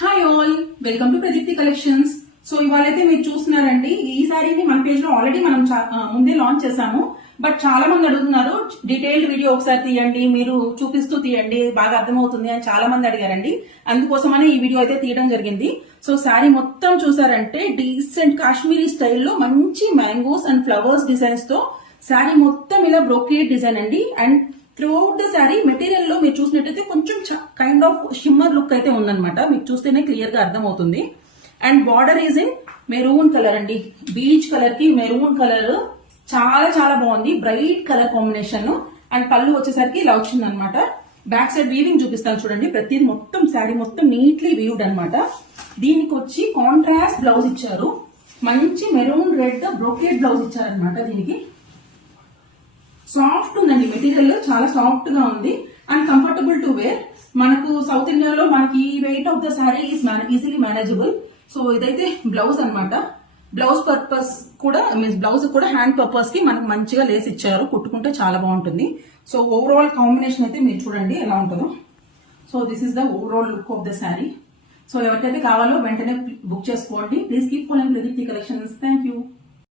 Hi all, welcome to Pradeepti collections. So ఇవాళైతే మీరు చూస్తున్నారండి, ఈ సారీని మన పేజ్ లో ఆల్రెడీ మనం ముందే లాంచ్ చేసాము. బట్ చాలా మంది అడుగుతున్నారు, డీటెయిల్డ్ వీడియో ఒకసారి తీయండి, మీరు చూపిస్తూ తీయండి, బాగా అర్థమవుతుంది అని చాలా మంది అడిగారండి. అందుకోసమనే ఈ వీడియో అయితే తీయడం జరిగింది. సో సారీ మొత్తం చూసారంటే డీసెంట్ కాశ్మీరీ స్టైల్లో మంచి మ్యాంగోస్ అండ్ ఫ్లవర్స్ డిజైన్స్ తో సారీ మొత్తం ఇలా బ్రోకేడ్ డిజైన్ అండి. And throughout the sari material లో మీరు చూసినట్టయితే కొంచెం కైండ్ ఆఫ్ షిమ్మర్ లుక్ అయితే ఉందన్నమాట. మీకు చూస్తేనే క్లియర్ గా అర్థమవుతుంది. And border is in maroon colour అండి. బీచ్ కలర్ కి మెరూన్ కలర్ చాలా చాలా బాగుంది, బ్రైట్ కలర్ కాంబినేషన్. అండ్ పళ్ళు వచ్చేసరికి ఇలా వచ్చింది అనమాట. బ్యాక్ సైడ్ వీవింగ్ చూపిస్తాను చూడండి. ప్రతి మొత్తం శారీ మొత్తం నీట్లీ వీవ్డ్ అనమాట. దీనికి వచ్చి కాంట్రాస్ట్ బ్లౌజ్ ఇచ్చారు, మంచి మెరూన్ రెడ్ బ్రోకేడ్ బ్లౌజ్ ఇచ్చారనమాట. దీనికి సాఫ్ట్ ఉందండి, మెటీరియల్ చాలా సాఫ్ట్ గా ఉంది అండ్ కంఫర్టబుల్ టు వేర్. మనకు సౌత్ ఇండియాలో మనకి weight of the sari is easily manageable. So ఇదైతే బ్లౌజ్ అనమాట. బ్లౌజ్ పర్పస్ కూడా మీన్స్ బ్లౌజ్ కూడా హ్యాండ్ పర్పస్ కి మనకు మంచిగా లేస్ ఇచ్చారు, కుట్టుకుంటే చాలా బాగుంటుంది. సో ఓవరాల్ కాంబినేషన్ అయితే మీరు చూడండి ఎలా ఉంటుందో. So this is the overall look of the sari. So ఎవరికైతే కావాలో వెంటనే బుక్ చేసుకోండి. Please keep following Pradeepti collections. Thank you.